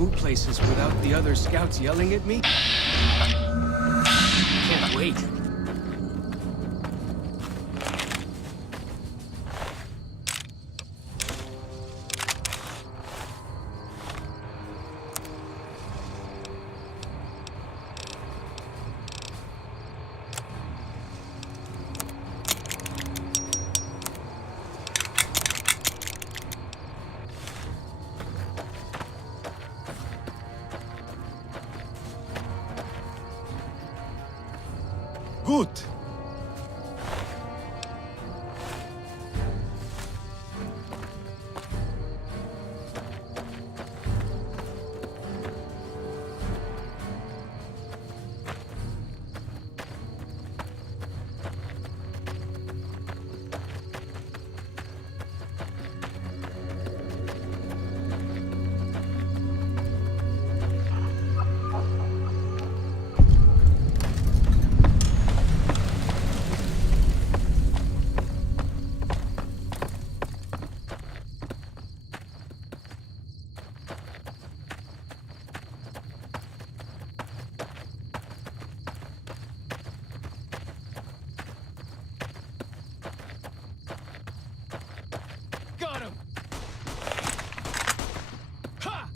boot places without the other scouts yelling at me? Can't wait. Gut. Got him! Ha!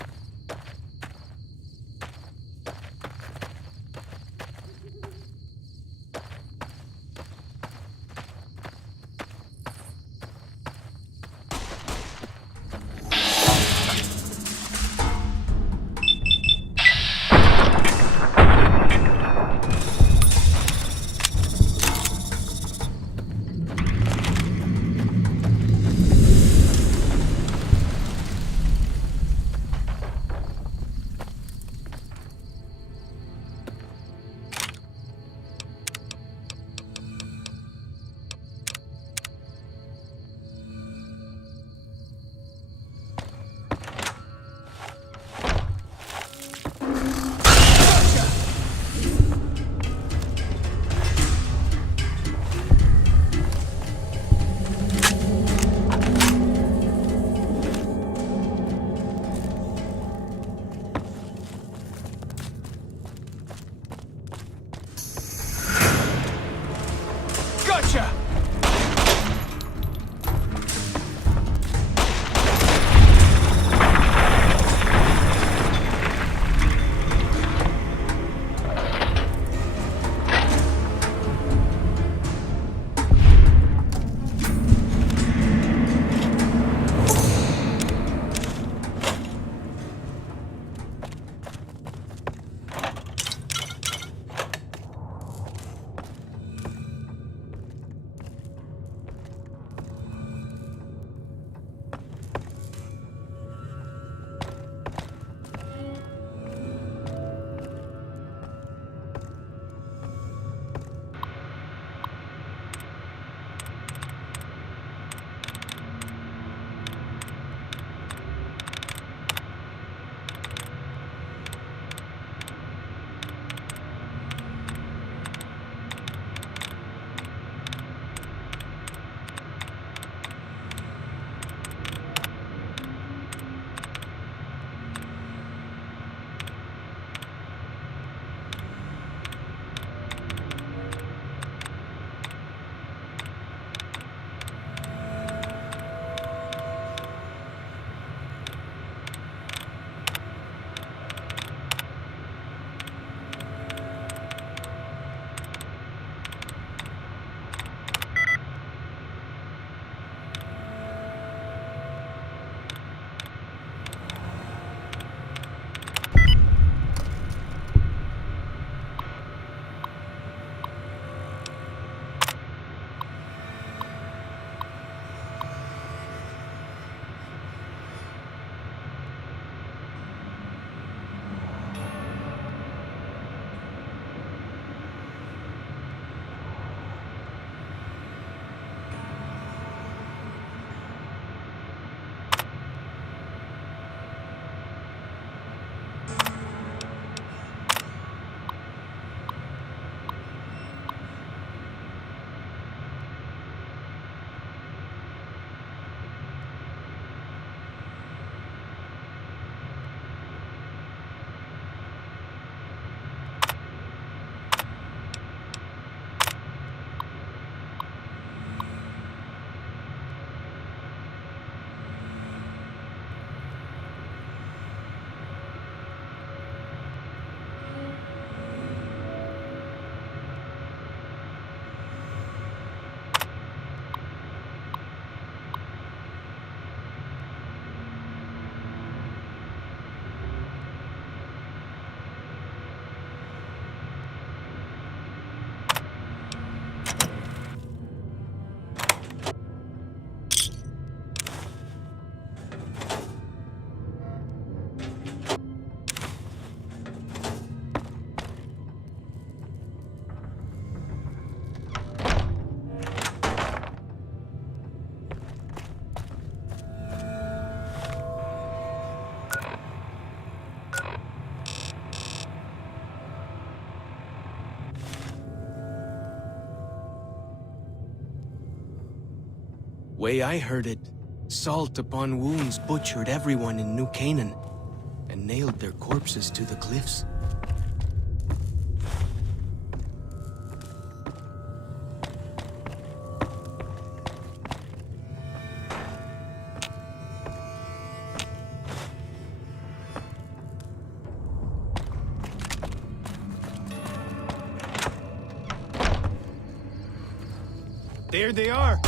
Gotcha! Way I heard it, salt upon wounds butchered everyone in New Canaan and nailed their corpses to the cliffs. There they are!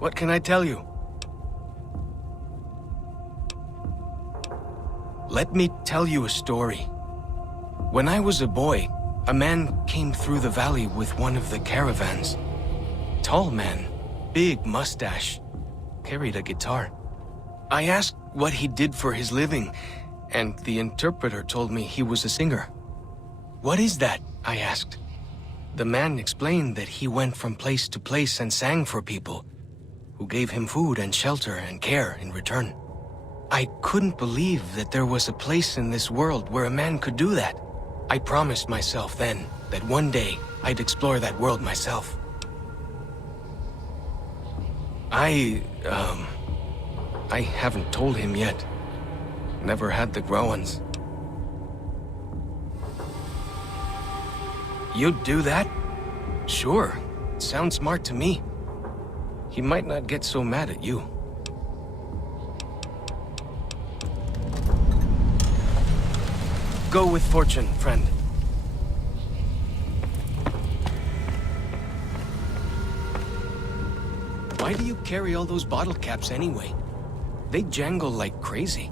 What can I tell you? Let me tell you a story. When I was a boy, a man came through the valley with one of the caravans. Tall man, big mustache, carried a guitar. I asked what he did for his living, and the interpreter told me he was a singer. "What is that?" I asked. The man explained that he went from place to place and sang for people, who gave him food and shelter and care in return. I couldn't believe that there was a place in this world where a man could do that. I promised myself then that one day I'd explore that world myself. I haven't told him yet. Never had the Growans. You'd do that? Sure. Sounds smart to me. He might not get so mad at you. Go with fortune, friend. Why do you carry all those bottle caps anyway? They jangle like crazy.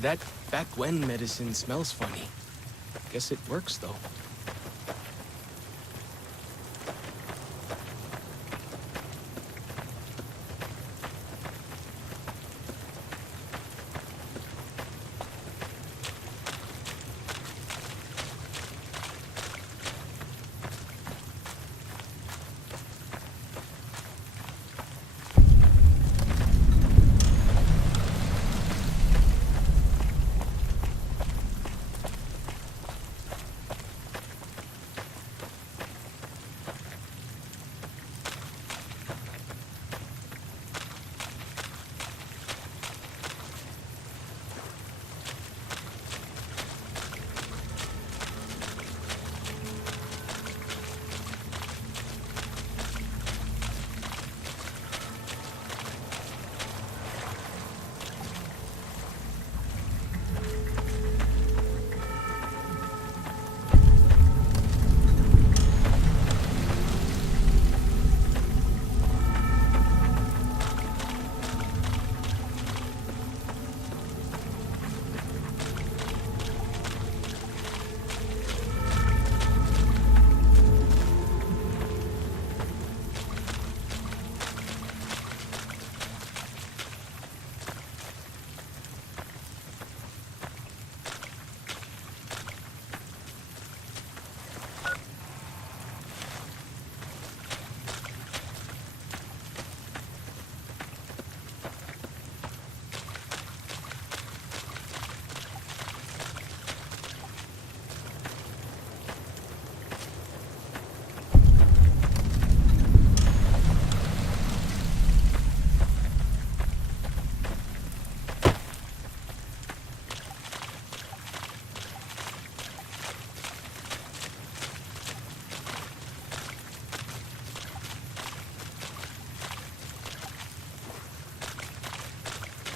That back when medicine smells funny. Guess it works, though.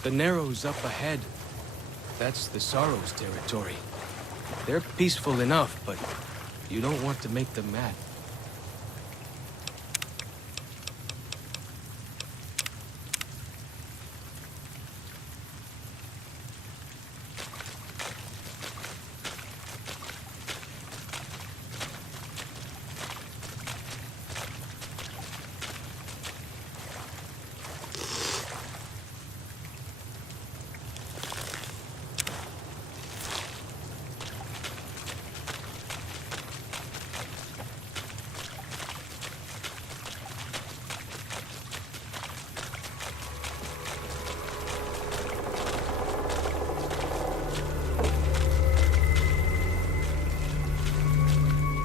The Narrows up ahead. That's the Sorrows territory. They're peaceful enough, but you don't want to make them mad.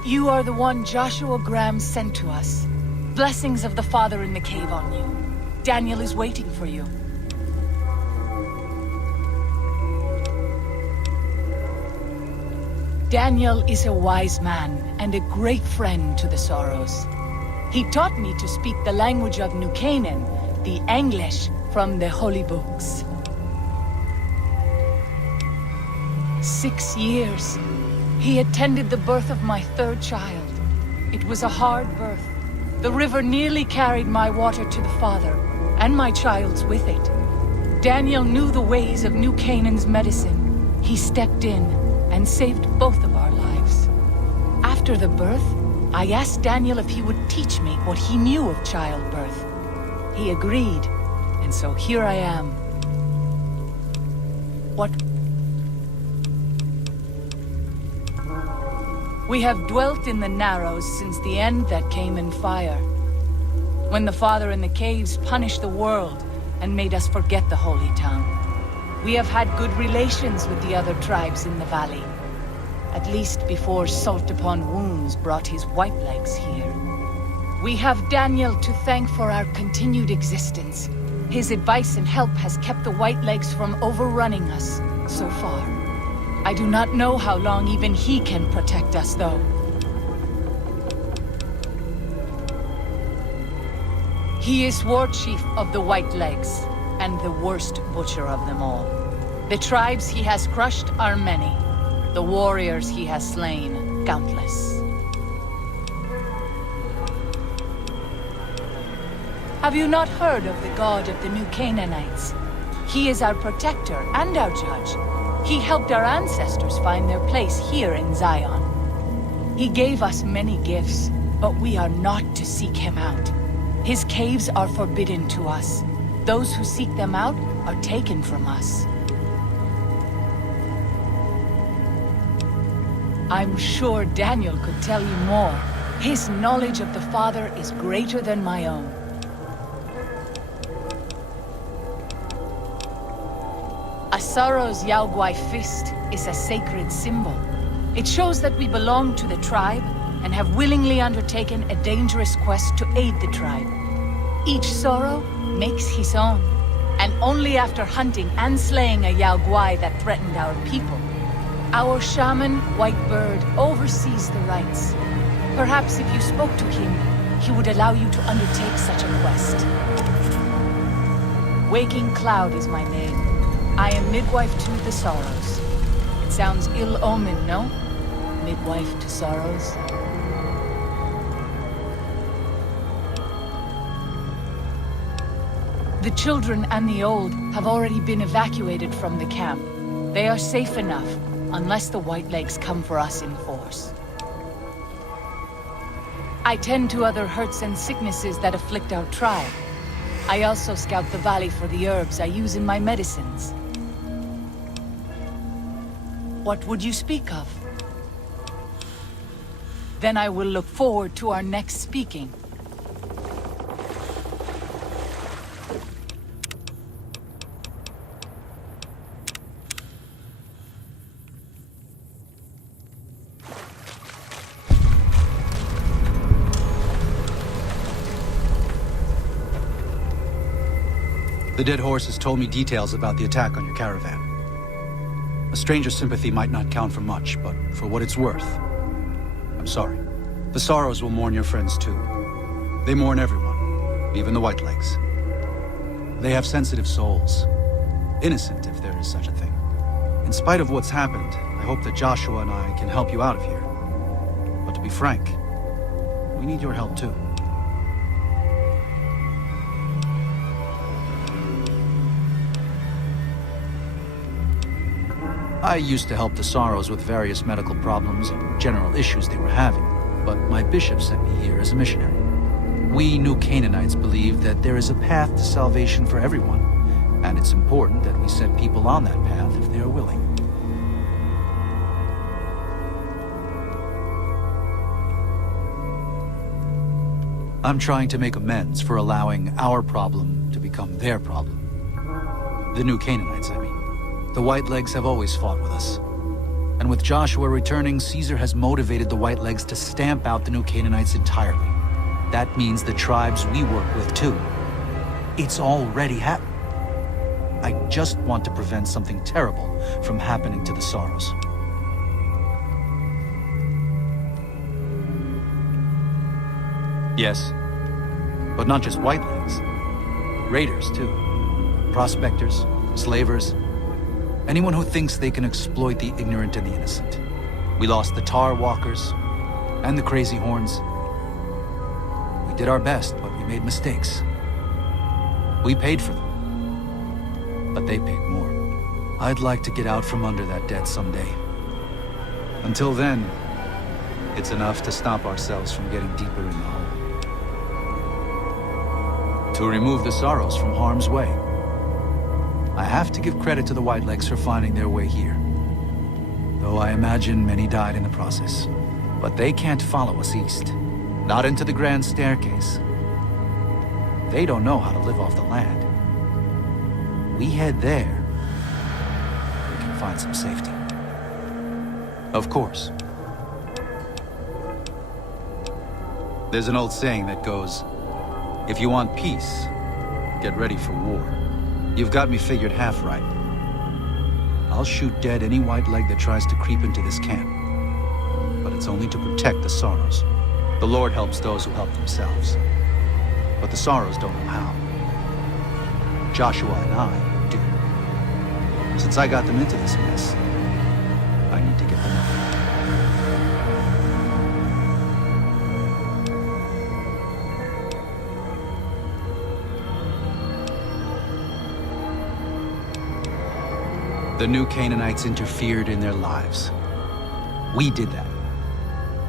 You are the one Joshua Graham sent to us. Blessings of the Father in the cave on you. Daniel is waiting for you. Daniel is a wise man and a great friend to the Sorrows. He taught me to speak the language of New Canaan, the English from the Holy Books. 6 years. He attended the birth of my third child. It was a hard birth. The river nearly carried my water to the Father, and my child's with it. Daniel knew the ways of New Canaan's medicine. He stepped in and saved both of our lives. After the birth, I asked Daniel if he would teach me what he knew of childbirth. He agreed, and so here I am. What? We have dwelt in the Narrows since the end that came in fire. When the Father in the caves punished the world and made us forget the holy town. We have had good relations with the other tribes in the valley. At least before Salt Upon Wounds brought his Whitelegs here. We have Daniel to thank for our continued existence. His advice and help has kept the Whitelegs from overrunning us so far. I do not know how long even he can protect us, though. He is war chief of the Whitelegs, and the worst butcher of them all. The tribes he has crushed are many. The warriors he has slain, countless. Have you not heard of the god of the New Canaanites? He is our protector and our judge. He helped our ancestors find their place here in Zion. He gave us many gifts, but we are not to seek him out. His caves are forbidden to us. Those who seek them out are taken from us. I'm sure Daniel could tell you more. His knowledge of the Father is greater than my own. Asaro's Yao Guai fist is a sacred symbol. It shows that we belong to the tribe and have willingly undertaken a dangerous quest to aid the tribe. Each Sorrow makes his own, and only after hunting and slaying a Yao Guai that threatened our people. Our shaman, White Bird, oversees the rites. Perhaps if you spoke to him, he would allow you to undertake such a quest. Waking Cloud is my name. I am midwife to the Sorrows. It sounds ill-omened, no? Midwife to Sorrows. The children and the old have already been evacuated from the camp. They are safe enough, unless the Whitelegs come for us in force. I tend to other hurts and sicknesses that afflict our tribe. I also scout the valley for the herbs I use in my medicines. What would you speak of? Then I will look forward to our next speaking. The dead horse has told me details about the attack on your caravan. A stranger's sympathy might not count for much, but for what it's worth, I'm sorry. The Sorrows will mourn your friends too. They mourn everyone, even the Whitelegs. They have sensitive souls. Innocent, if there is such a thing. In spite of what's happened, I hope that Joshua and I can help you out of here. But to be frank, we need your help too. I used to help the Sorrows with various medical problems and general issues they were having, but my bishop sent me here as a missionary. We New Canaanites believe that there is a path to salvation for everyone, and it's important that we set people on that path if they are willing. I'm trying to make amends for allowing our problem to become their problem. The New Canaanites, I mean. The Whitelegs have always fought with us. And with Joshua returning, Caesar has motivated the Whitelegs to stamp out the New Canaanites entirely. That means the tribes we work with too. It's already happened. I just want to prevent something terrible from happening to the Sorrows. Yes, but not just Whitelegs. Raiders too. Prospectors, slavers. Anyone who thinks they can exploit the ignorant and the innocent. We lost the Tar Walkers and the Crazy Horns. We did our best, but we made mistakes. We paid for them, but they paid more. I'd like to get out from under that debt someday. Until then, it's enough to stop ourselves from getting deeper in the hole. To remove the Sorrows from harm's way. I have to give credit to the Whitelegs for finding their way here. Though I imagine many died in the process. But they can't follow us east. Not into the Grand Staircase. They don't know how to live off the land. We head there, we can find some safety. Of course. There's an old saying that goes, if you want peace, get ready for war. You've got me figured half right. I'll shoot dead any Whiteleg that tries to creep into this camp. But it's only to protect the Sorrows. The Lord helps those who help themselves. But the Sorrows don't know how. Joshua and I do. Since I got them into this mess, I need to get them out. The new Canaanites interfered in their lives. We did that.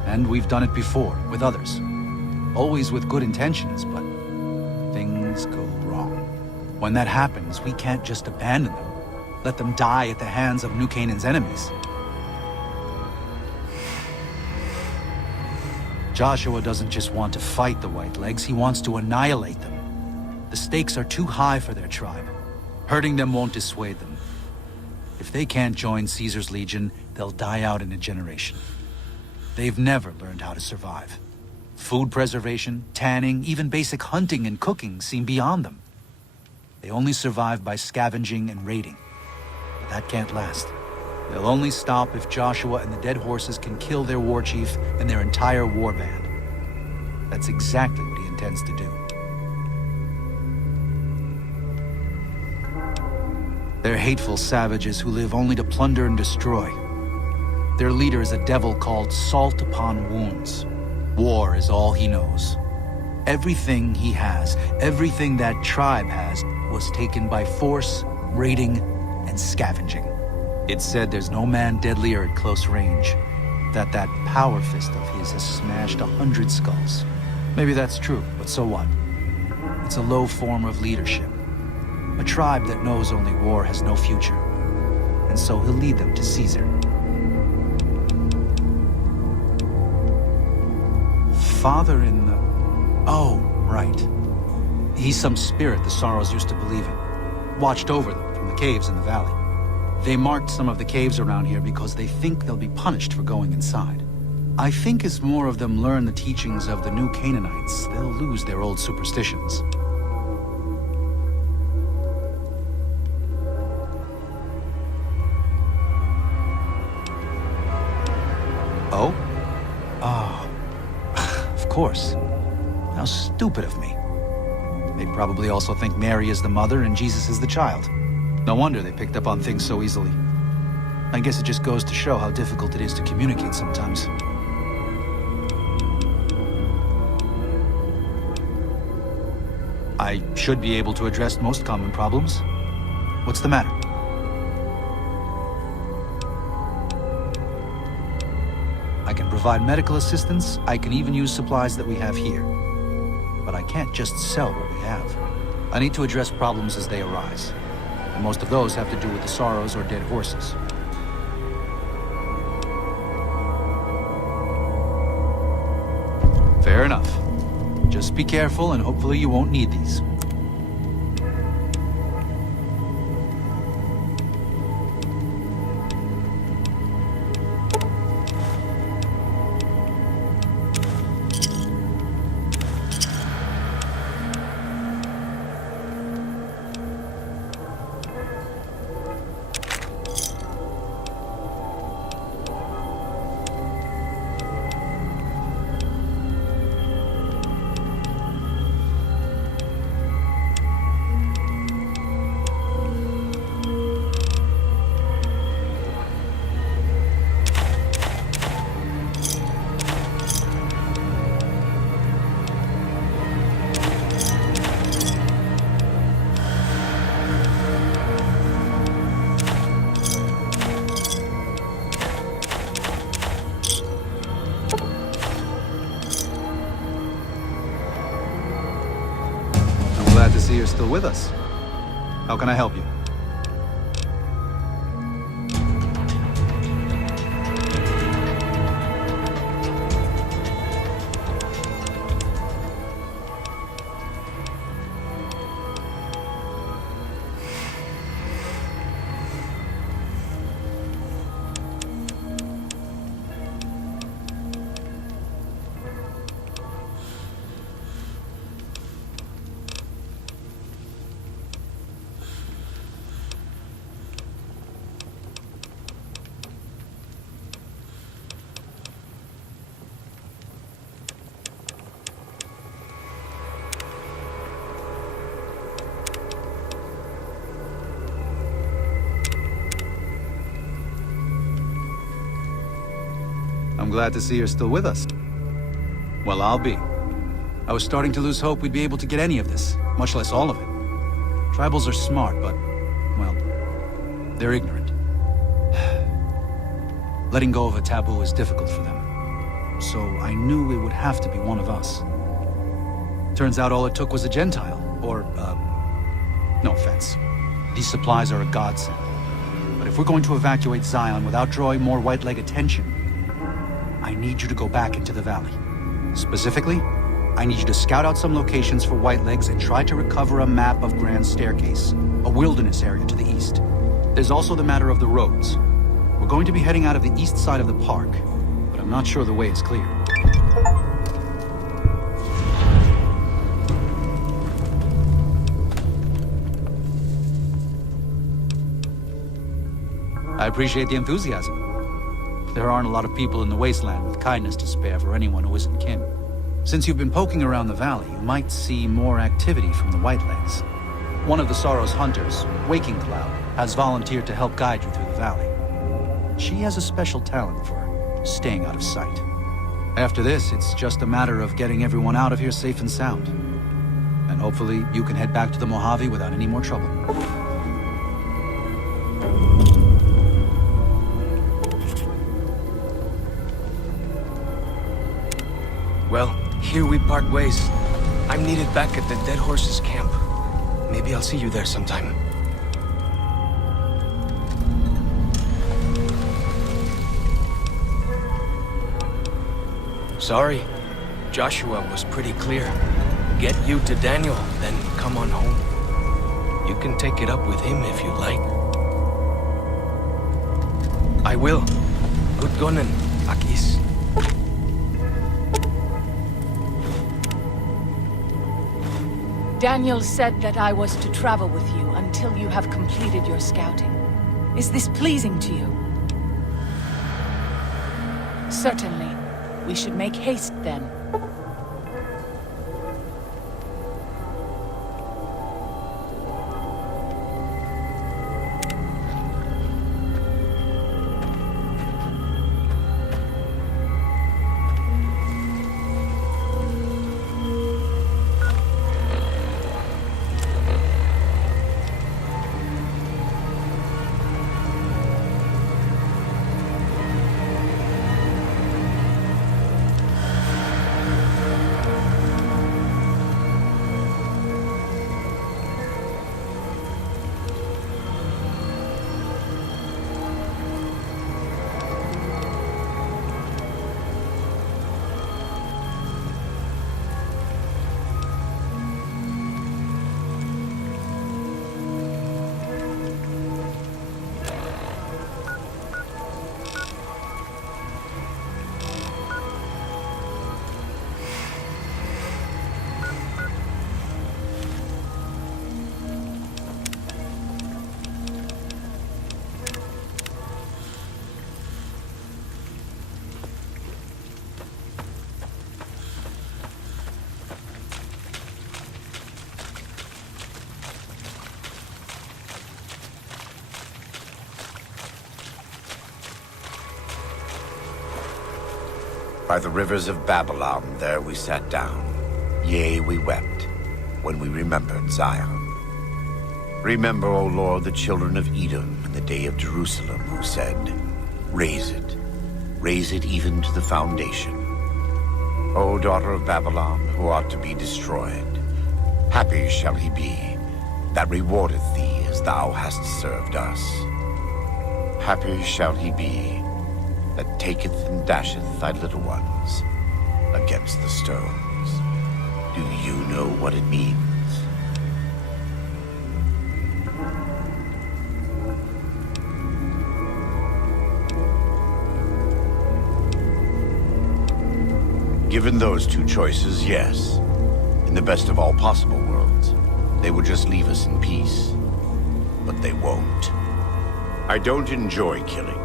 And we've done it before, with others. Always with good intentions, but things go wrong. When that happens, we can't just abandon them. Let them die at the hands of New Canaan's enemies. Joshua doesn't just want to fight the Whitelegs, he wants to annihilate them. The stakes are too high for their tribe. Hurting them won't dissuade them. If they can't join Caesar's legion, they'll die out in a generation. They've never learned how to survive. Food preservation, tanning, even basic hunting and cooking seem beyond them. They only survive by scavenging and raiding. But that can't last. They'll only stop if Joshua and the dead horses can kill their war chief and their entire war band. That's exactly what he intends to do. They're hateful savages who live only to plunder and destroy. Their leader is a devil called Salt Upon Wounds. War is all he knows. Everything he has, everything that tribe has, was taken by force, raiding, and scavenging. It's said there's no man deadlier at close range, that power fist of his has smashed 100 skulls. Maybe that's true, but so what? It's a low form of leadership. A tribe that knows only war has no future. And so he'll lead them to Caesar. Father in the... Oh, right. He's some spirit the Sorrows used to believe in. Watched over them from the caves in the valley. They marked some of the caves around here because they think they'll be punished for going inside. I think as more of them learn the teachings of the new Canaanites, they'll lose their old superstitions. Oh? Oh. Of course. How stupid of me. They probably also think Mary is the mother and Jesus is the child. No wonder they picked up on things so easily. I guess it just goes to show how difficult it is to communicate sometimes. I should be able to address most common problems. What's the matter? I can provide medical assistance. I can even use supplies that we have here. But I can't just sell what we have. I need to address problems as they arise. And most of those have to do with the Sorrows or dead horses. Fair enough. Just be careful and hopefully you won't need these. Glad to see you're still with us. How can I help you? I'm glad to see you're still with us. Well, I'll be. I was starting to lose hope we'd be able to get any of this, much less all of it. Tribals are smart, but, well, they're ignorant. Letting go of a taboo is difficult for them. So I knew it would have to be one of us. Turns out all it took was a Gentile, or, no offense. These supplies are a godsend. But if we're going to evacuate Zion without drawing more White Leg attention, I need you to go back into the valley. Specifically, I need you to scout out some locations for White Legs and try to recover a map of Grand Staircase, a wilderness area to the east. There's also the matter of the roads. We're going to be heading out of the east side of the park, but I'm not sure the way is clear. I appreciate the enthusiasm. There aren't a lot of people in the wasteland with kindness to spare for anyone who isn't kin. Since you've been poking around the valley, you might see more activity from the Whitelegs. One of the Sorrow's hunters, Waking Cloud, has volunteered to help guide you through the valley. She has a special talent for staying out of sight. After this, it's just a matter of getting everyone out of here safe and sound. And hopefully you can head back to the Mojave without any more trouble. Well, here we part ways. I'm needed back at the Dead Horses camp. Maybe I'll see you there sometime. Sorry. Joshua was pretty clear. Get you to Daniel, then come on home. You can take it up with him if you like. I will. Good gunning, Akis. Daniel said that I was to travel with you until you have completed your scouting. Is this pleasing to you? Certainly. We should make haste then. By the rivers of Babylon, there we sat down. Yea, we wept, when we remembered Zion. Remember, O Lord, the children of Edom in the day of Jerusalem, who said, raise it even to the foundation. O daughter of Babylon, who ought to be destroyed, happy shall he be that rewardeth thee as thou hast served us. Happy shall he be that taketh and dasheth thy little ones against the stones. Do you know what it means? Given those two choices, yes. In the best of all possible worlds, they would just leave us in peace. But they won't. I don't enjoy killing.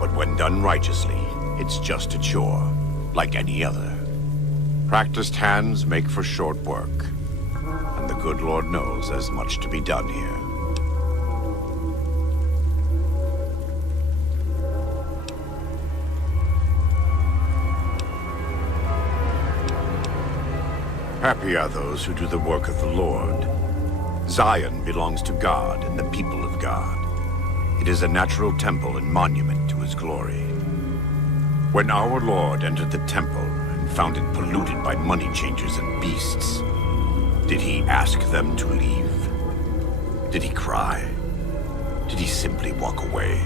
But when done righteously, it's just a chore, like any other. Practiced hands make for short work, and the good Lord knows there's much to be done here. Happy are those who do the work of the Lord. Zion belongs to God and the people of God. It is a natural temple and monument to his glory. When our Lord entered the temple and found it polluted by money changers and beasts, did he ask them to leave? Did he cry? Did he simply walk away?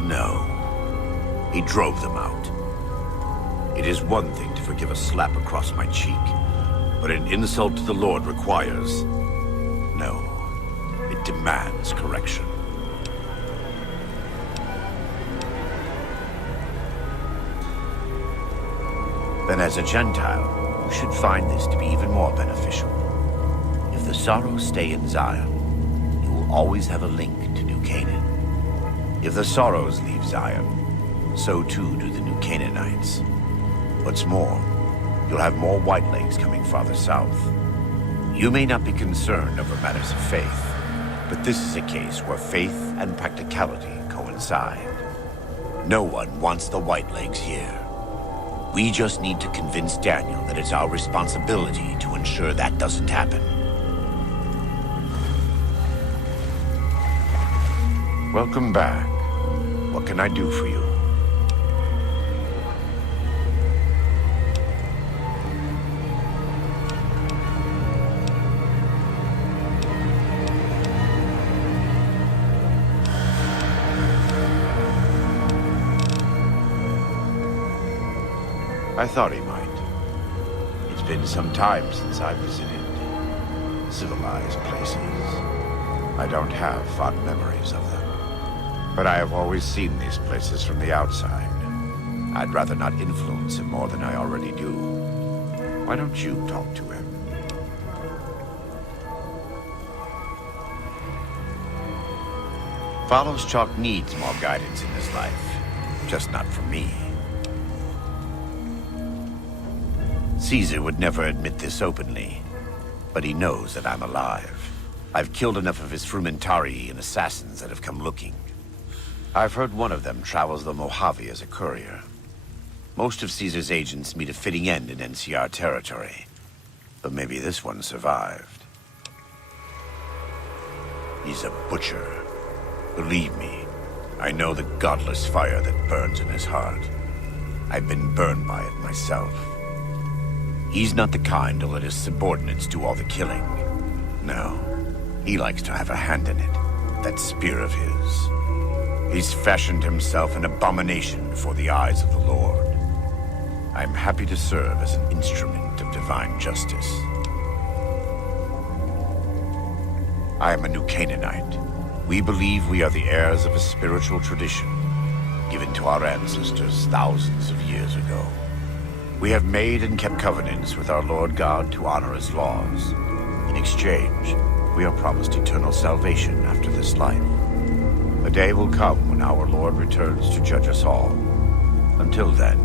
No. He drove them out. It is one thing to forgive a slap across my cheek, but an insult to the Lord requires... no. It demands correction. Then as a Gentile, you should find this to be even more beneficial. If the Sorrows stay in Zion, you will always have a link to New Canaan. If the Sorrows leave Zion, so too do the New Canaanites. What's more, you'll have more Whitelegs coming farther south. You may not be concerned over matters of faith, but this is a case where faith and practicality coincide. No one wants the Whitelegs here. We just need to convince Daniel that it's our responsibility to ensure that doesn't happen. Welcome back. What can I do for you? I thought he might. It's been some time since I visited civilized places. I don't have fond memories of them. But I have always seen these places from the outside. I'd rather not influence him more than I already do. Why don't you talk to him? Follows Chalk needs more guidance in his life. Just not from me. Caesar would never admit this openly, but he knows that I'm alive. I've killed enough of his Frumentarii and assassins that have come looking. I've heard one of them travels the Mojave as a courier. Most of Caesar's agents meet a fitting end in NCR territory, but maybe this one survived. He's a butcher. Believe me, I know the godless fire that burns in his heart. I've been burned by it myself. He's not the kind to let his subordinates do all the killing. No, he likes to have a hand in it, that spear of his. He's fashioned himself an abomination before the eyes of the Lord. I'm happy to serve as an instrument of divine justice. I am a New Canaanite. We believe we are the heirs of a spiritual tradition given to our ancestors thousands of years ago. We have made and kept covenants with our Lord God to honor his laws. In exchange, we are promised eternal salvation after this life. A day will come when our Lord returns to judge us all. Until then,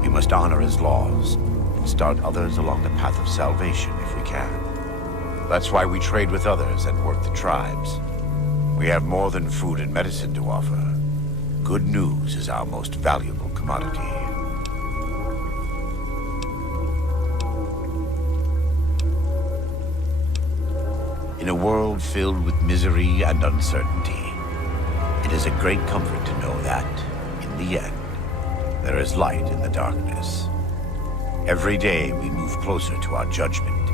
we must honor his laws and start others along the path of salvation if we can. That's why we trade with others and work the tribes. We have more than food and medicine to offer. Good news is our most valuable commodity. In a world filled with misery and uncertainty, it is a great comfort to know that, in the end, there is light in the darkness. Every day we move closer to our judgment.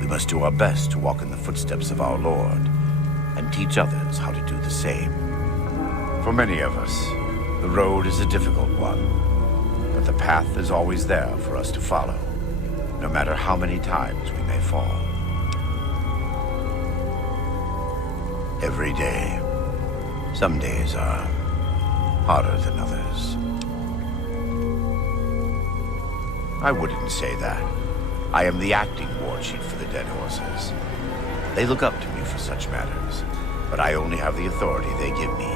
We must do our best to walk in the footsteps of our Lord and teach others how to do the same. For many of us, the road is a difficult one, but the path is always there for us to follow, no matter how many times we may fall. Every day. Some days are harder than others. I wouldn't say that. I am the acting war chief for the Dead Horses. They look up to me for such matters, but I only have the authority they give me.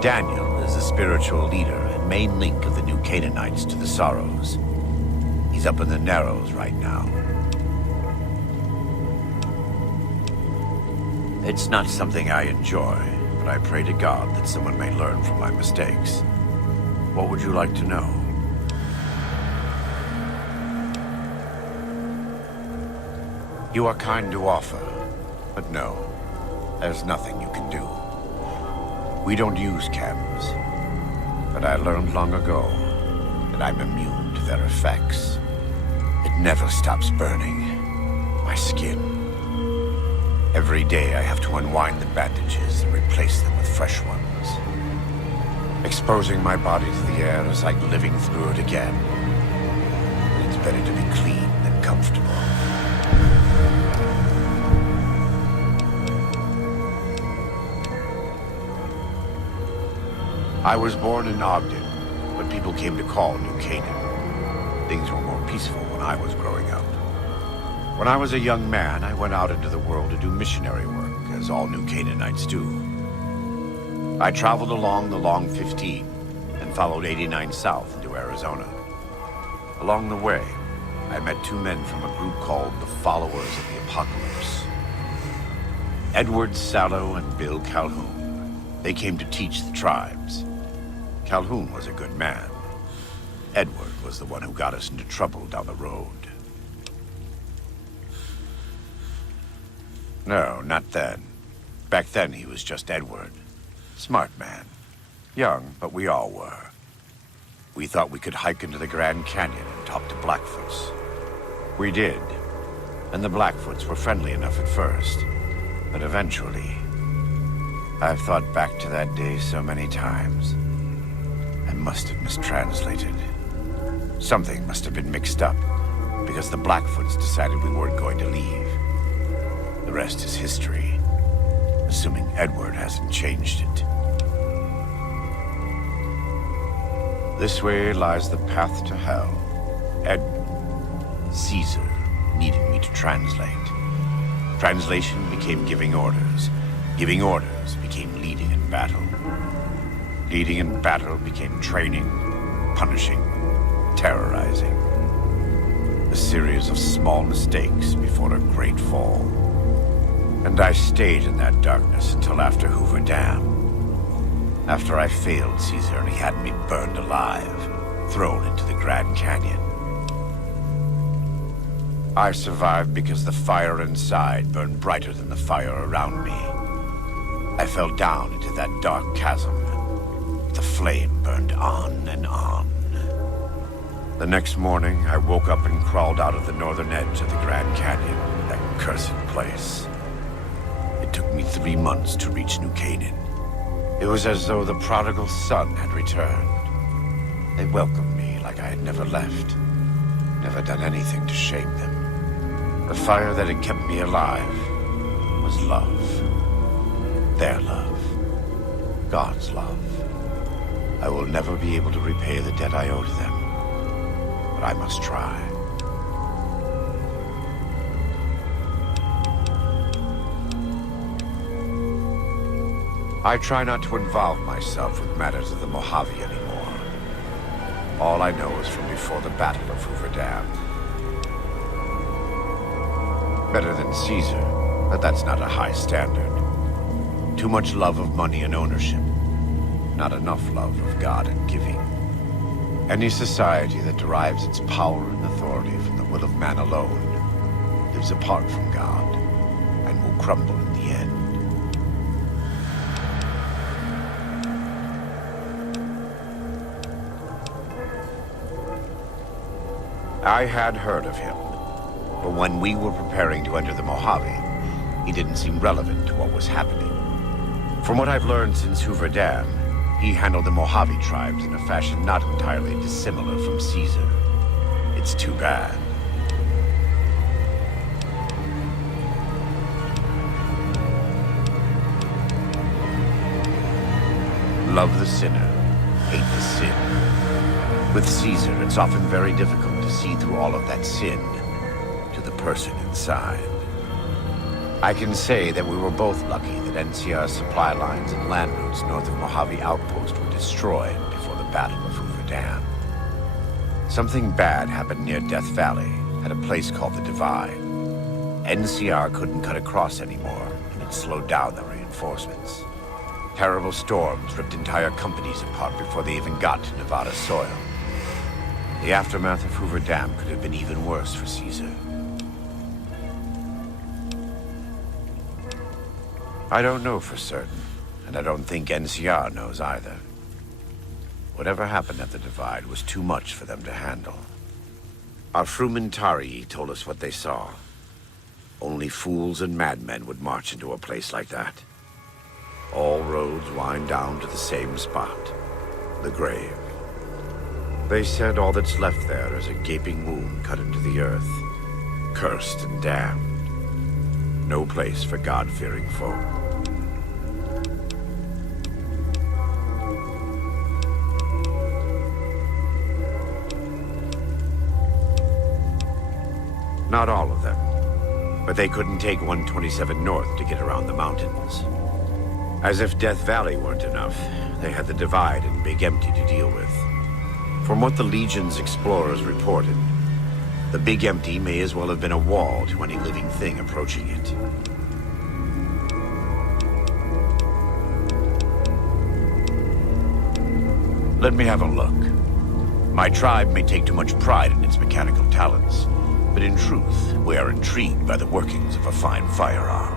Daniel is the spiritual leader and main link of the New Canaanites to the Sorrows. He's up in the Narrows right now. It's not something I enjoy, but I pray to God that someone may learn from my mistakes. What would you like to know? You are kind to offer, but no, there's nothing you can do. We don't use chems. But I learned long ago that I'm immune to their effects. It never stops burning. My skin. Every day I have to unwind the bandages and replace them with fresh ones. Exposing my body to the air is like living through it again. But it's better to be clean than comfortable. I was born in Ogden, what people came to call New Canaan. Things were more peaceful when I was growing up. When I was a young man, I went out into the world to do missionary work, as all New Canaanites do. I traveled along the Long 15 and followed 89 south into Arizona. Along the way, I met two men from a group called the Followers of the Apocalypse. Edward Sallow and Bill Calhoun. They came to teach the tribes. Calhoun was a good man. Edward was the one who got us into trouble down the road. No, not then. Back then he was just Edward. Smart man. Young, but we all were. We thought we could hike into the Grand Canyon and talk to Blackfoots. We did. And the Blackfoots were friendly enough at first. But eventually... I've thought back to that day so many times. I must have mistranslated. Something must have been mixed up, because the Blackfoots decided we weren't going to leave. The rest is history, assuming Edward hasn't changed it. This way lies the path to hell. Caesar needed me to translate. Translation became giving orders. Giving orders became leading in battle. Leading in battle became training, punishing, terrorizing. A series of small mistakes before a great fall. And I stayed in that darkness until after Hoover Dam. After I failed Caesar and he had me burned alive, thrown into the Grand Canyon. I survived because the fire inside burned brighter than the fire around me. I fell down into that dark chasm. The flame burned on and on. The next morning, I woke up and crawled out of the northern edge of the Grand Canyon, that cursed place. It took me 3 months to reach New Canaan. It was as though the prodigal son had returned. They welcomed me like I had never left, never done anything to shame them. The fire that had kept me alive was love. Their love. God's love. I will never be able to repay the debt I owe to them, but I must try. I try not to involve myself with matters of the Mojave anymore. All I know is from before the Battle of Hoover Dam. Better than Caesar, but that's not a high standard. Too much love of money and ownership. Not enough love of God and giving. Any society that derives its power and authority from the will of man alone lives apart from God and will crumble in the end. I had heard of him, but when we were preparing to enter the Mojave, he didn't seem relevant to what was happening. From what I've learned since Hoover Dam, he handled the Mojave tribes in a fashion not entirely dissimilar from Caesar. It's too bad. Love the sinner, hate the sin. With Caesar, it's often very difficult to see through all of that sin to the person inside. I can say that we were both lucky that NCR's supply lines and land routes north of Mojave Outpost were destroyed before the Battle of Hoover Dam. Something bad happened near Death Valley, at a place called the Divide. NCR couldn't cut across anymore, and it slowed down the reinforcements. Terrible storms ripped entire companies apart before they even got to Nevada soil. The aftermath of Hoover Dam could have been even worse for Caesar. I don't know for certain, and I don't think NCR knows either. Whatever happened at the Divide was too much for them to handle. Our Frumentari told us what they saw. Only fools and madmen would march into a place like that. All roads wind down to the same spot, the grave. They said all that's left there is a gaping wound cut into the earth, cursed and damned. No place for God-fearing folk. Not all of them, but they couldn't take 127 North to get around the mountains. As if Death Valley weren't enough, they had the Divide and Big Empty to deal with. From what the Legion's explorers reported, the Big Empty may as well have been a wall to any living thing approaching it. Let me have a look. My tribe may take too much pride in its mechanical talents, but in truth, we are intrigued by the workings of a fine firearm.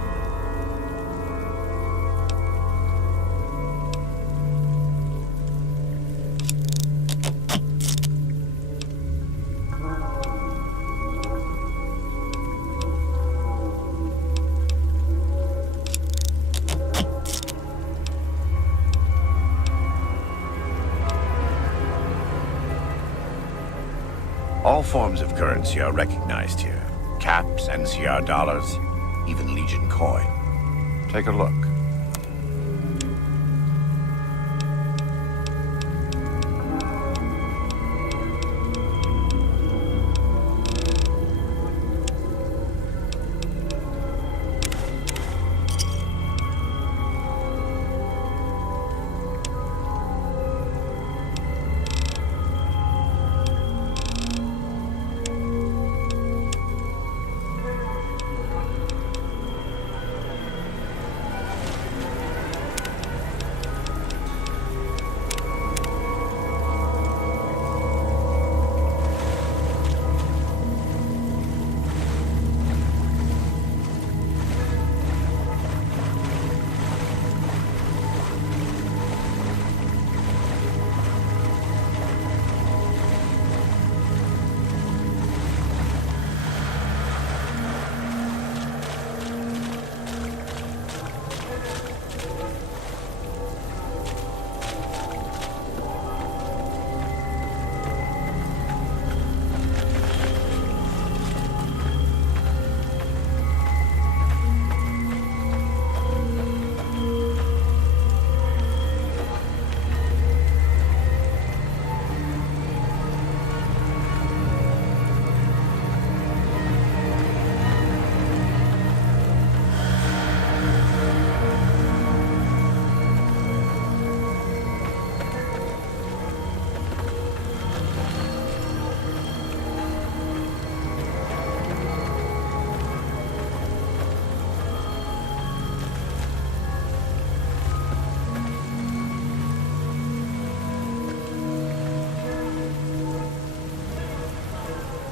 All forms of currency are recognized here. Caps, NCR dollars, even Legion coin. Take a look.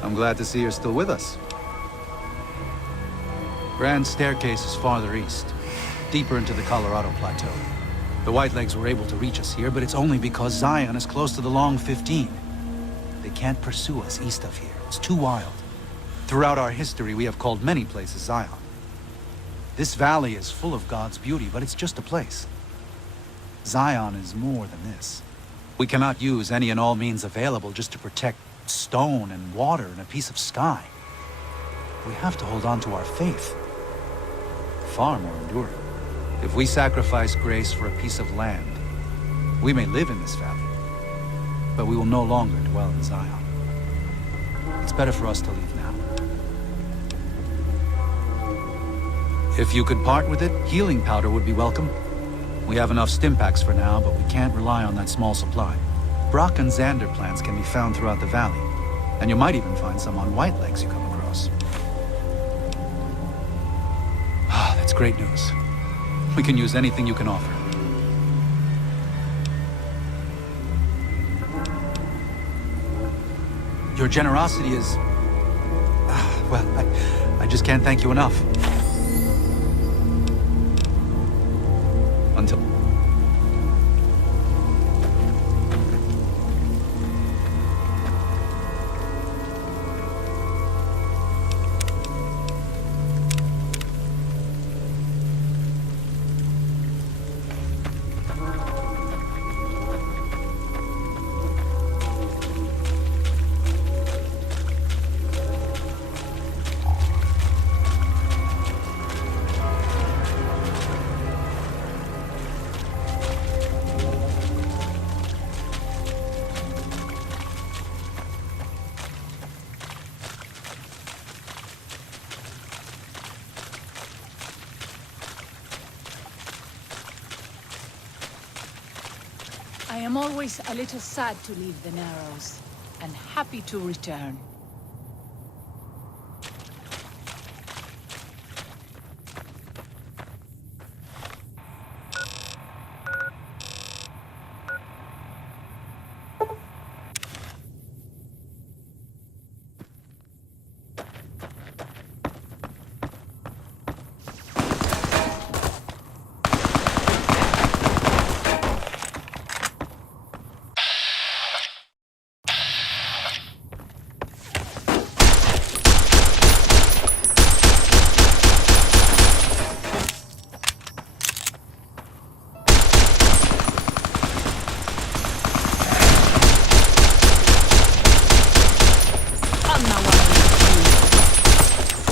I'm glad to see you're still with us. Grand Staircase is farther east, deeper into the Colorado Plateau. The Whitelegs were able to reach us here, but it's only because Zion is close to the Long 15. They can't pursue us east of here. It's too wild. Throughout our history, we have called many places Zion. This valley is full of God's beauty, but it's just a place. Zion is more than this. We cannot use any and all means available just to protect stone and water and a piece of sky. We have to hold on to our faith. Far more enduring. If we sacrifice grace for a piece of land, we may live in this valley, but we will no longer dwell in Zion. It's better for us to leave now. If you could part with it, healing powder would be welcome. We have enough Stimpaks for now, but we can't rely on that small supply. Brock and Xander plants can be found throughout the valley, and you might even find some on Whitelegs you come across. Ah, that's great news. We can use anything you can offer. Your generosity is... well, I just can't thank you enough. Until... am always a little sad to leave the Narrows, and happy to return.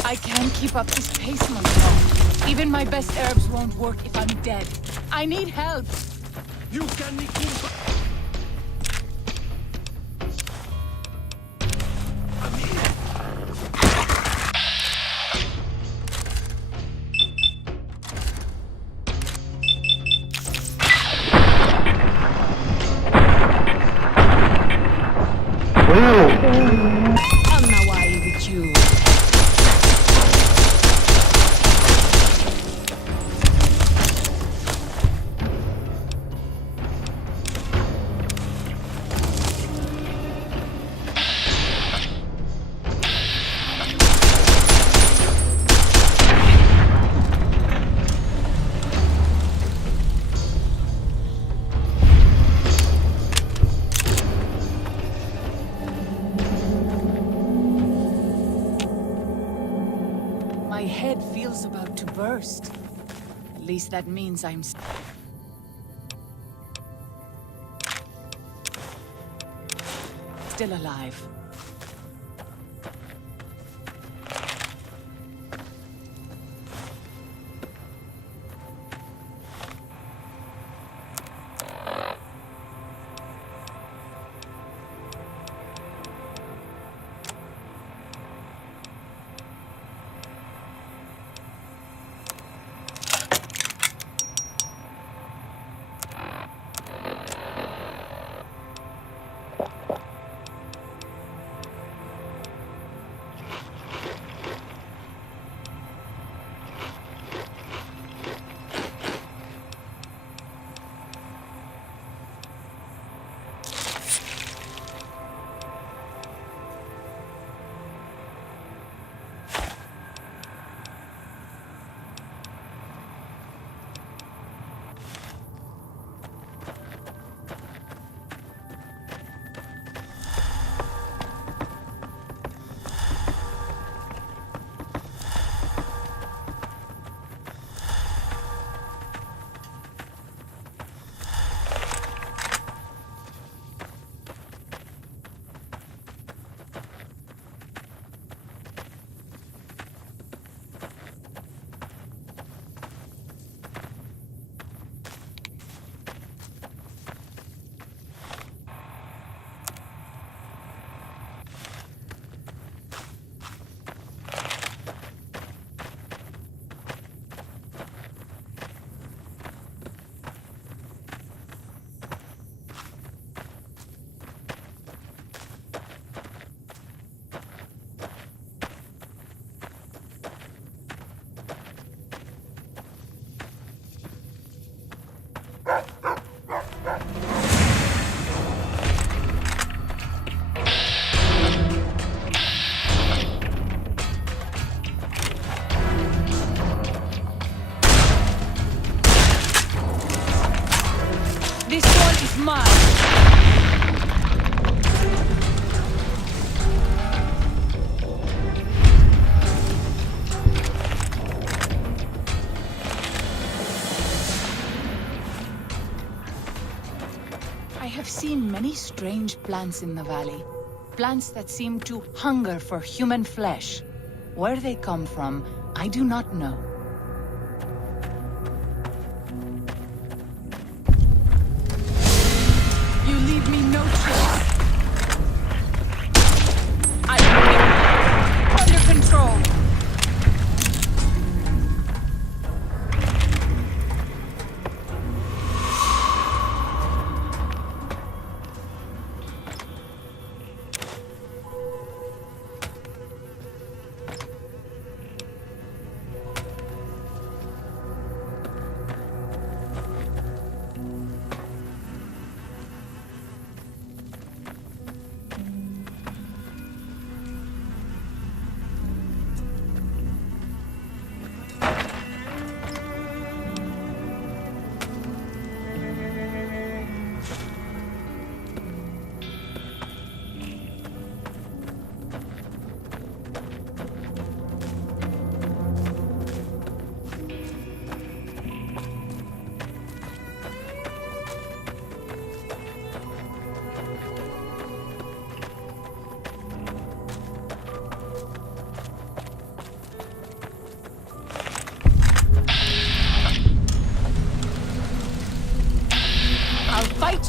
I can't keep up this pace, Montauk. Even my best herbs won't work if I'm dead. I need help. You can Nikumba. I'm Nawai with you. My head feels about to burst. At least that means I'm still alive. This one is mine. I have seen many strange plants in the valley. Plants that seem to hunger for human flesh. Where they come from, I do not know. You leave me no choice. I am under control.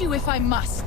you if I must.